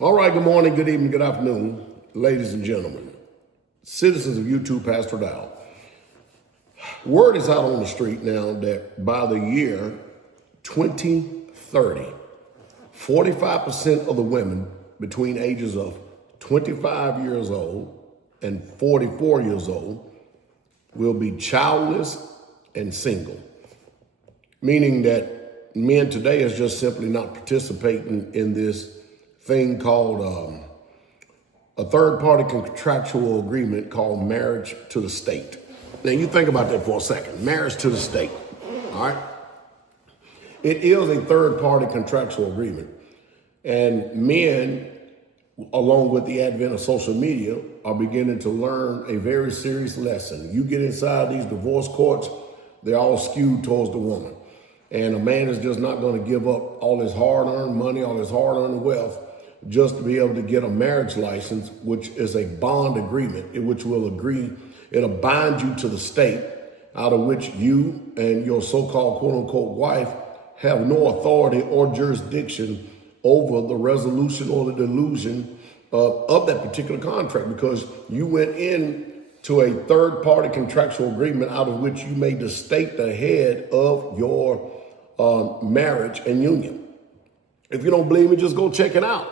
All right, good morning, good evening, good afternoon, ladies and gentlemen, citizens of YouTube, Pastor Dowell. Word is out on the street now that by the year 2030, 45% of the women between ages of 25 years old and 44 years old will be childless and single, meaning that men today is just simply not participating in this thing called a third-party contractual agreement called marriage to the state. Now, you think about that for a second. Marriage to the state, all right? It is a third-party contractual agreement. And men, along with the advent of social media, are beginning to learn a very serious lesson. You get inside these divorce courts, they're all skewed towards the woman. And a man is just not going to give up all his hard-earned money, all his hard-earned wealth, just to be able to get a marriage license, which is a bond agreement, in which will agree, it'll bind you to the state, out of which you and your so-called quote-unquote wife have no authority or jurisdiction over the resolution or the delusion of that particular contract, because you went in to a third-party contractual agreement out of which you made the state the head of your marriage and union. If you don't believe me, just go check it out.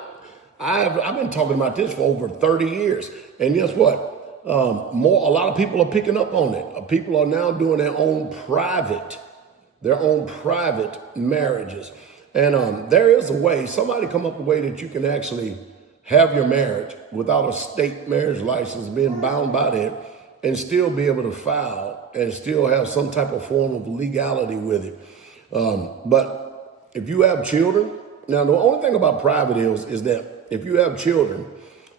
I've been talking about this for over 30 years. And guess what? A lot of people are picking up on it. People are now doing their own private marriages. And there is a way, somebody come up with a way that you can actually have your marriage without a state marriage license, being bound by that, and still be able to file and still have some type of form of legality with it. But if you have children, now the only thing about private is that if you have children,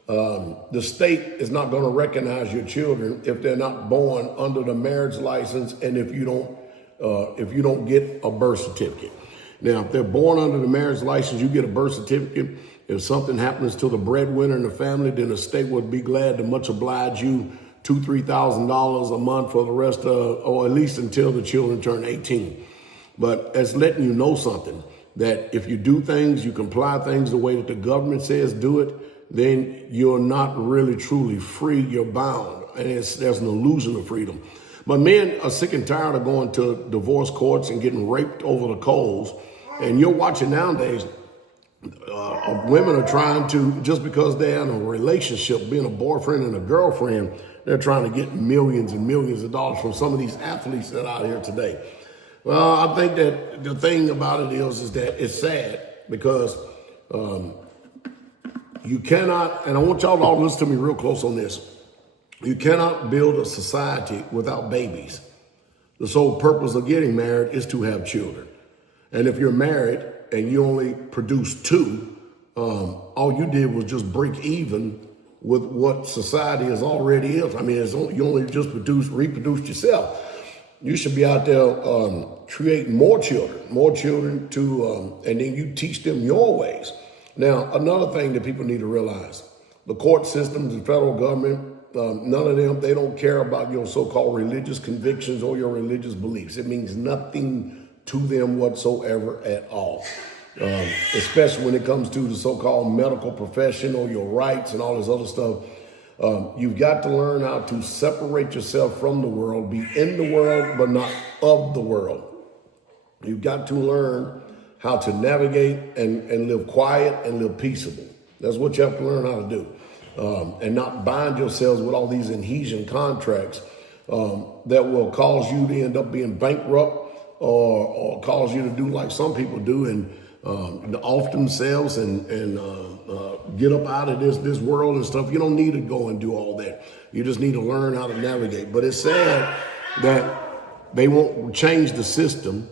the state is not going to recognize your children if they're not born under the marriage license, and if you don't get a birth certificate. Now, if they're born under the marriage license, you get a birth certificate. If something happens to the breadwinner in the family, then the state would be glad to much oblige you $2,000-$3,000 a month for the rest of, or at least until the children turn 18. But it's letting you know something, that if you do things, you comply things the way that the government says do it, then you're not really truly free, you're bound. And there's an illusion of freedom. But men are sick and tired of going to divorce courts and getting raped over the coals. And you're watching nowadays, women are trying to, just because they're in a relationship, being a boyfriend and a girlfriend, they're trying to get millions and millions of dollars from some of these athletes that are out here today. Well, I think that the thing about it is that it's sad, because you cannot, and I want y'all to all listen to me real close on this, you cannot build a society without babies. The sole purpose of getting married is to have children. And if you're married and you only produce two, all you did was just break even with what society is already is. I mean, you only just reproduced yourself. You should be out there creating more children to, and then you teach them your ways. Now, another thing that people need to realize, the court systems, the federal government, none of them, they don't care about your so-called religious convictions or your religious beliefs. It means nothing to them whatsoever at all, especially when it comes to the so-called medical profession or your rights and all this other stuff. You've got to learn how to separate yourself from the world, be in the world, but not of the world. You've got to learn how to navigate and live quiet and live peaceable. That's what you have to learn how to do. And not bind yourselves with all these adhesion contracts that will cause you to end up being bankrupt or cause you to do like some people do and off themselves and get up out of this world and stuff. You don't need to go and do all that. You just need to learn how to navigate. But it's sad that they won't change the system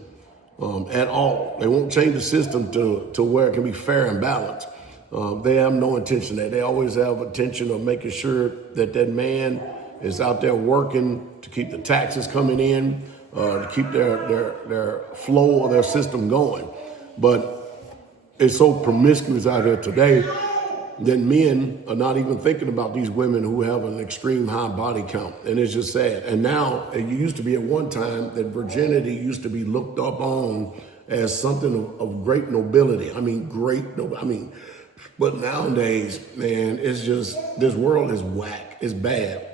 at all. They won't change the system to where it can be fair and balanced. They have no intention of that. They always have intention of making sure that man is out there working to keep the taxes coming in, to keep their flow of their system going. But it's so promiscuous out here today that men are not even thinking about these women who have an extreme high body count. And it's just sad. And now, it used to be at one time that virginity used to be looked up on as something of great nobility. But nowadays, man, it's just, this world is whack. It's bad.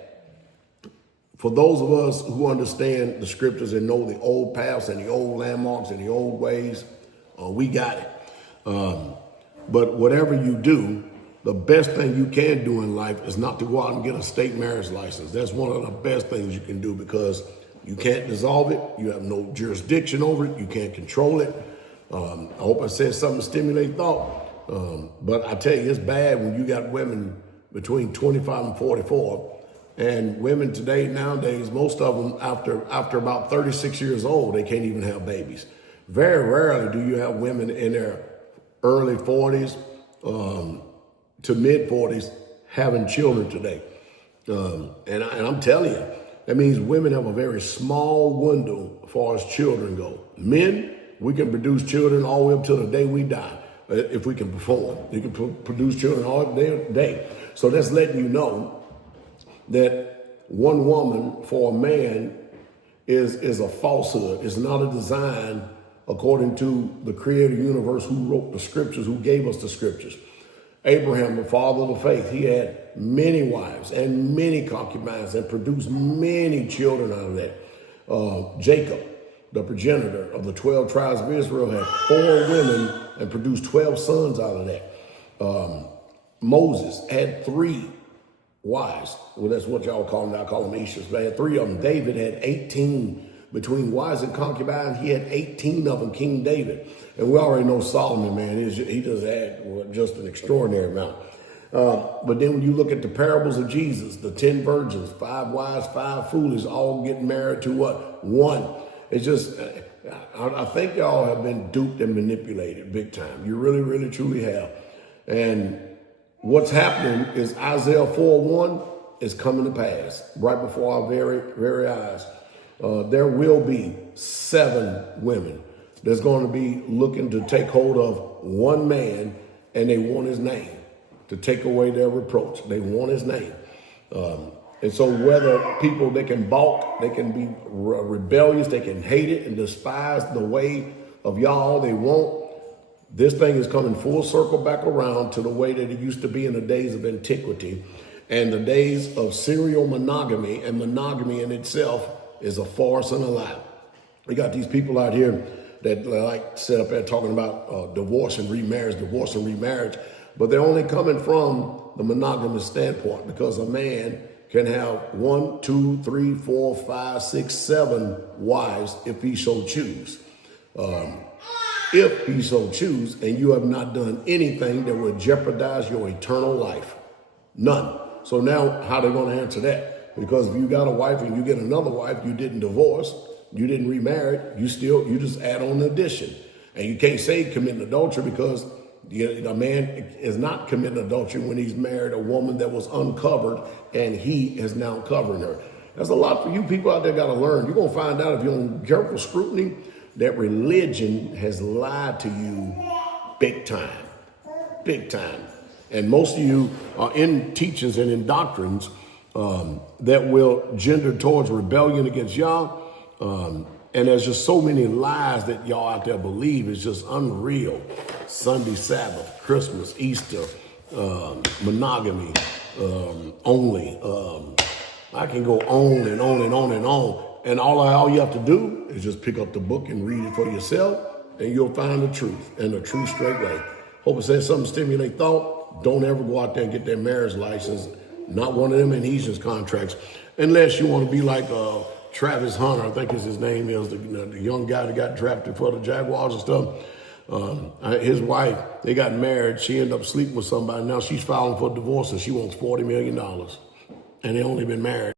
For those of us who understand the scriptures and know the old paths and the old landmarks and the old ways, we got it. But whatever you do, the best thing you can do in life is not to go out and get a state marriage license. That's one of the best things you can do, because you can't dissolve it. You have no jurisdiction over it. You can't control it. I hope I said something to stimulate thought. But I tell you, it's bad when you got women between 25 and 44. And women today, nowadays, most of them after about 36 years old, they can't even have babies. Very rarely do you have women in their early 40s to mid 40s having children today. And I'm telling you, that means women have a very small window as far as children go. Men, we can produce children all the way up till the day we die, if we can perform. You can produce children all day. So that's letting you know that one woman for a man is a falsehood. It's not a design according to the creator universe who wrote the scriptures, who gave us the scriptures. Abraham, the father of the faith, he had many wives and many concubines and produced many children out of that. Jacob, the progenitor of the 12 tribes of Israel, had 4 women and produced 12 sons out of that. Moses had 3 wives. Well, that's what y'all call them. I call them Ishas. But I had 3 of them. David had 18. Between wives and concubines, he had 18 of them, King David. And we already know Solomon, man, he just had just an extraordinary amount. But then when you look at the parables of Jesus, the 10 virgins, 5 wise, 5 foolish, all getting married to what? 1. It's just, I think y'all have been duped and manipulated big time. You really, really, truly have. And what's happening is Isaiah 4:1 is coming to pass right before our very, very eyes. There will be 7 women that's going to be looking to take hold of one man, and they want his name to take away their reproach. They want his name. And so whether people, they can balk, they can be rebellious, they can hate it and despise the way of y'all they want. This thing is coming full circle back around to the way that it used to be in the days of antiquity and the days of serial monogamy, and monogamy in itself is a farce and a lie. We got these people out here that like sit up there talking about divorce and remarriage, but they're only coming from the monogamous standpoint, because a man can have 1, 2, 3, 4, 5, 6, 7 wives if he so choose. If he so choose, and you have not done anything that would jeopardize your eternal life. None. So now how are they going to answer that? Because if you got a wife and you get another wife, you didn't divorce, you didn't remarry, you just add on an addition. And you can't say committing adultery, because a man is not committing adultery when he's married a woman that was uncovered and he is now covering her. That's a lot for you people out there got to learn. You're going to find out, if you're on careful scrutiny, that religion has lied to you big time. Big time. And most of you are in teachings and in doctrines that will gender towards rebellion against y'all. And there's just so many lies that y'all out there believe. It's just unreal. Sunday, Sabbath, Christmas, Easter, monogamy, only. I can go on and on and on and on. And all you have to do is just pick up the book and read it for yourself, and you'll find the truth, and the truth straightway. Hope it says something to stimulate thought. Don't ever go out there and get that marriage license. Not one of them adhesions contracts, unless you want to be like Travis Hunter, I think is his name is, the young guy that got drafted for the Jaguars and stuff. His wife, they got married. She ended up sleeping with somebody. Now she's filing for divorce, and she wants $40 million. And they only been married